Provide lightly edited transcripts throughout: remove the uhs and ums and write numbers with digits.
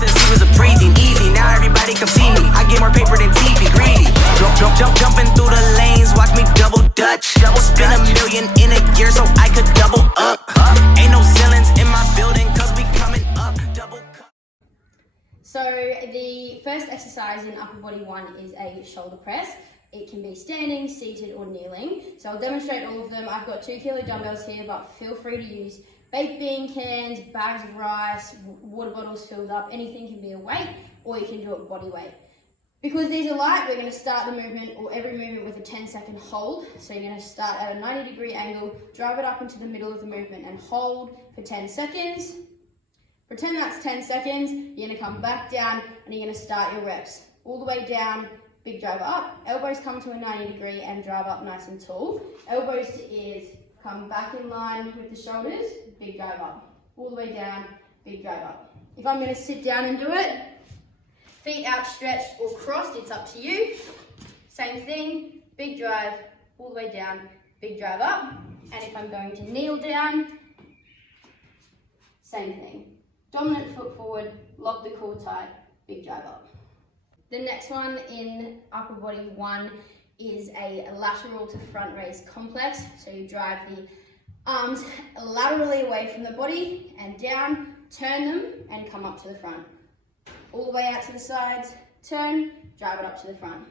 since he was a preteen. Easy, now everybody come see me. I get more paper than TV, greedy. Jumping through the lanes, watch me double dutch. Spend $1 million in a year so I could double up. Ain't no ceilings in my building cause we coming up. Double cup. So the first exercise in upper body 1 is a shoulder press. It can be standing, seated or kneeling. So I'll demonstrate all of them. I've got 2 kilo dumbbells here, but feel free to use baked bean cans, bags of rice, water bottles filled up. Anything can be a weight, or you can do it body weight. Because these are light, we're going to start the movement or every movement with a 10-second hold. So you're going to start at a 90-degree angle, drive it up into the middle of the movement and hold for 10 seconds. Pretend that's 10 seconds. You're going to come back down and you're going to start your reps. All the way down, big drive up. Elbows come to a 90 degree and drive up nice and tall. Elbows to ears, come back in line with the shoulders, big drive up. All the way down, big drive up. If I'm going to sit down and do it, feet outstretched or crossed, it's up to you. Same thing, big drive, all the way down, big drive up. And if I'm going to kneel down, same thing. Dominant foot forward, lock the core tight, big drive up. The next one in upper body 1 is a lateral to front raise complex. So you drive the arms laterally away from the body and down, turn them and come up to the front. All the way out to the sides, turn, drive it up to the front.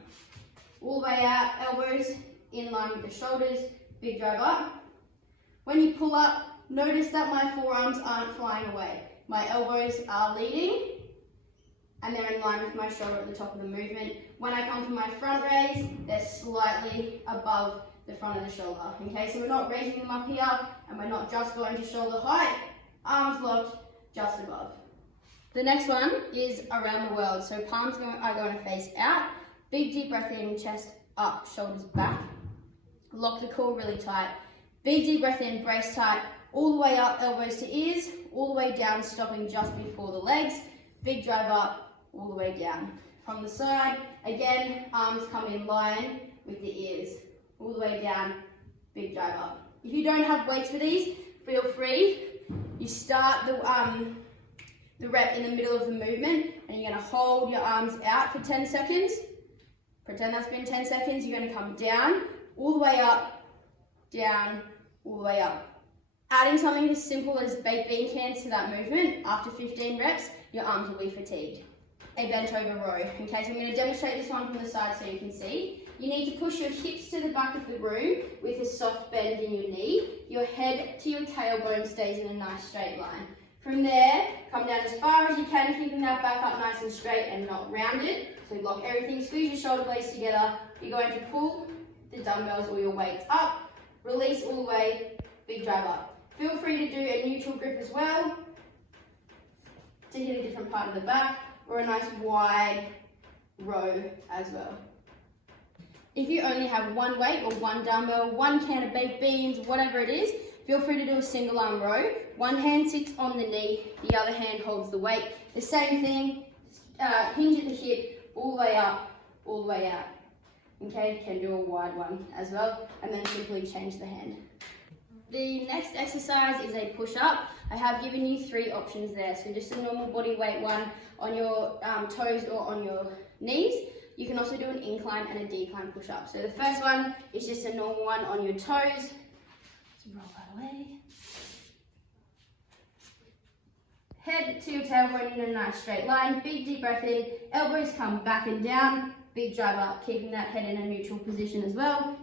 All the way out, elbows in line with the shoulders, big drive up. When you pull up, notice that my forearms aren't flying away. My elbows are leading and they're in line with my shoulder at the top of the movement. When I come to my front raise, they're slightly above the front of the shoulder. Okay, so we're not raising them up here and we're not just going to shoulder height, arms locked just above. The next one is around the world. So palms are going to face out. Big deep breath in, chest up, shoulders back. Lock the core really tight. Big deep breath in, brace tight. All the way up, elbows to ears. All the way down, stopping just before the legs. Big drive up, all the way down. From the side, again, arms come in line with the ears. All the way down, big drive up. If you don't have weights for these, feel free. You start the rep in the middle of the movement and you're going to hold your arms out for 10 seconds. Pretend that's been 10 seconds. You're going to come down, all the way up, down, all the way up. Adding something as simple as baked bean cans to that movement, after 15 reps, your arms will be fatigued. A bent over row. Okay, so I'm going to demonstrate this one from the side so you can see. You need to push your hips to the back of the room with a soft bend in your knee. Your head to your tailbone stays in a nice straight line. From there, come down as far as you can, keeping that back up nice and straight and not rounded. So lock everything, squeeze your shoulder blades together. You're going to pull the dumbbells or your weights up, release all the way, big drive up. Feel free to do a neutral grip as well to hit a different part of the back, or a nice wide row as well. If you only have one weight or one dumbbell, one can of baked beans, whatever it is, feel free to do a single arm row. One hand sits on the knee, the other hand holds the weight. The same thing, hinge at the hip, all the way up, all the way out. Okay, you can do a wide one as well, and then simply change the hand. The next exercise is a push-up. I have given you 3 options there. So just a normal body weight one on your toes or on your knees. You can also do an incline and a decline push-up. So the first one is just a normal one on your toes. Let's roll that away. Head to your tailbone in a nice straight line. Big deep breath in. Elbows come back and down. Big drive up, keeping that head in a neutral position as well.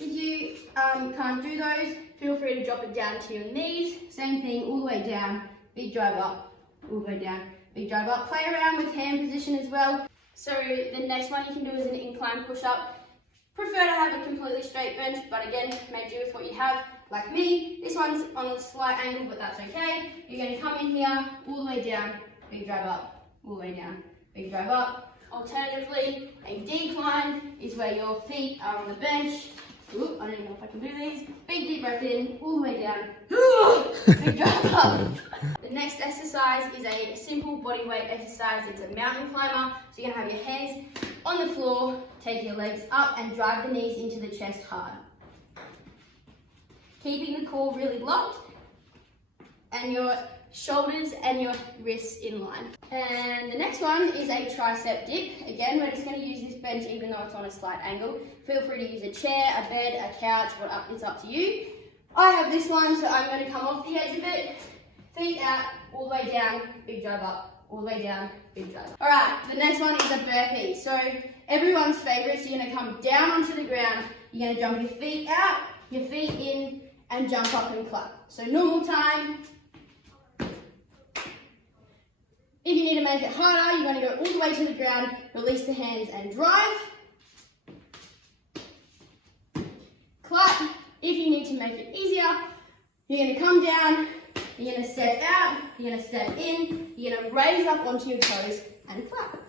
If you can't do those, feel free to drop it down to your knees. Same thing, all the way down, big drive up, all the way down, big drive up. Play around with hand position as well. So the next one you can do is an incline push-up. Prefer to have a completely straight bench, but again, make do with what you have. Like me, this one's on a slight angle, but that's okay. You're going to come in here, all the way down, big drive up, all the way down, big drive up. Alternatively, a decline is where your feet are on the bench. Ooh, I don't even know if I can do these. Big deep breath in, all the way down. Big drive up. The next exercise is a simple body weight exercise. It's a mountain climber. So you're going to have your hands on the floor, take your legs up and drive the knees into the chest hard. Keeping the core really locked and your shoulders and your wrists in line. And the next one is a tricep dip. Again, we're just going to use this bench even though it's on a slight angle. Feel free to use a chair, a bed, a couch, it's up to you. I have this one, so I'm going to come off the edge of it, feet out, all the way down, big drive up, all the way down, big drive up. All right, the next one is a burpee. So everyone's favorite, so you're going to come down onto the ground, you're going to jump your feet out, your feet in, and jump up and clap. So normal time. If you need to make it harder, you're going to go all the way to the ground, release the hands and drive. Clap. If you need to make it easier, you're going to come down, you're going to step out, you're going to step in, you're going to raise up onto your toes and clap.